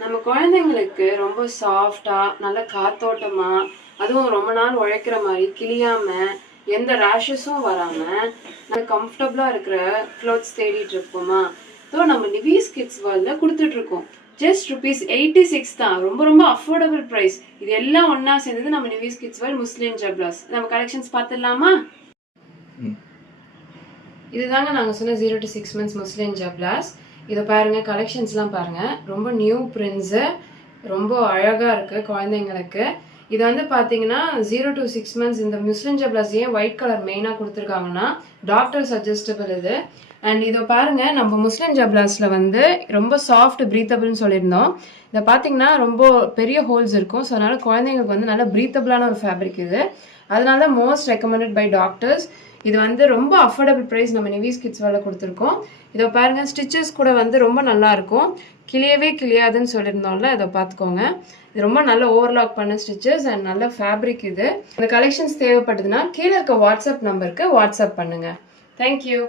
நம்ம குழந்தைங்களுக்கு ரொம்ப சாஃப்டா நல்ல காத்தோட்டமா அதுவும் ரொம்ப நாள் உழைக்கிற மாதிரி கிளியாம எந்த ரேஷஸும் வராம நல்ல கம்ஃபர்டபுளா இருக்கிற க்ளோத்ஸ் தேடிட்டு இருப்போமா. ஸோ நம்ம நிவிஸ் கிட்ஸ் வேர்ல்ட்ல கொடுத்துட்டு இருக்கோம். ஜஸ்ட் ₹86 தான், ரொம்ப ரொம்ப அஃபோர்டபுள் ப்ரைஸ். இது எல்லாம் ஒன்னா சேர்ந்தது நம்ம நிவிஸ் கிட்ஸ் வேர்ல்ட் முஸ்லிம் ஜப்லாஸ். நம்ம கலெக்ஷன்ஸ் பார்த்துடலாமா? இதுதாங்க நாங்கள் சொன்ன 0 to 6 months முஸ்லிம் ஜப்லாஸ். இதை பாருங்கள், கலெக்ஷன்ஸ்லாம் பாருங்கள், ரொம்ப நியூ பிரிண்ட்ஸு, ரொம்ப அழகாக இருக்குது குழந்தைங்களுக்கு. இது வந்து பார்த்தீங்கன்னா 0 to 6 months இந்த முஸ்லிம் ஜப்லாஸ் ஏன் ஒயிட் கலர் மெயினாக கொடுத்துருக்காங்கன்னா டாக்டர் சஜஸ்டபிள் இது. அண்ட் இதை பாருங்கள், நம்ம முஸ்லிம் ஜப்லாஸில் வந்து ரொம்ப சாஃப்ட் ப்ரீத்தபிள்னு சொல்லியிருந்தோம். இதை பார்த்தீங்கன்னா ரொம்ப பெரிய ஹோல்ஸ் இருக்கும். ஸோ அதனால் குழந்தைங்களுக்கு வந்து நல்ல ப்ரீத்தபிளான ஒரு ஃபேப்ரிக் இது. அதனால மோஸ்ட் ரெக்கமெண்டட் பை டாக்டர்ஸ். இது வந்து ரொம்ப அஃபோர்டபுள் ப்ரைஸ் நம்ம நிவிஸ் கிட்ஸ் வேலை கொடுத்துருக்கோம். இதை பாருங்கள், ஸ்டிச்சஸ் கூட வந்து ரொம்ப நல்லாயிருக்கும். கிளியவே கிளியாதுன்னு சொல்லியிருந்தோம்ல, இதை பார்த்துக்கோங்க. இது ரொம்ப நல்ல ஓவர்லாக் பண்ண ஸ்டிச்சஸ் அண்ட் நல்ல ஃபேப்ரிக் இது. இந்த கலெக்ஷன்ஸ் தேவைப்பட்டதுன்னா கீழே இருக்க வாட்ஸ்அப் நம்பருக்கு வாட்ஸ்அப் பண்ணுங்கள். தேங்க்யூ.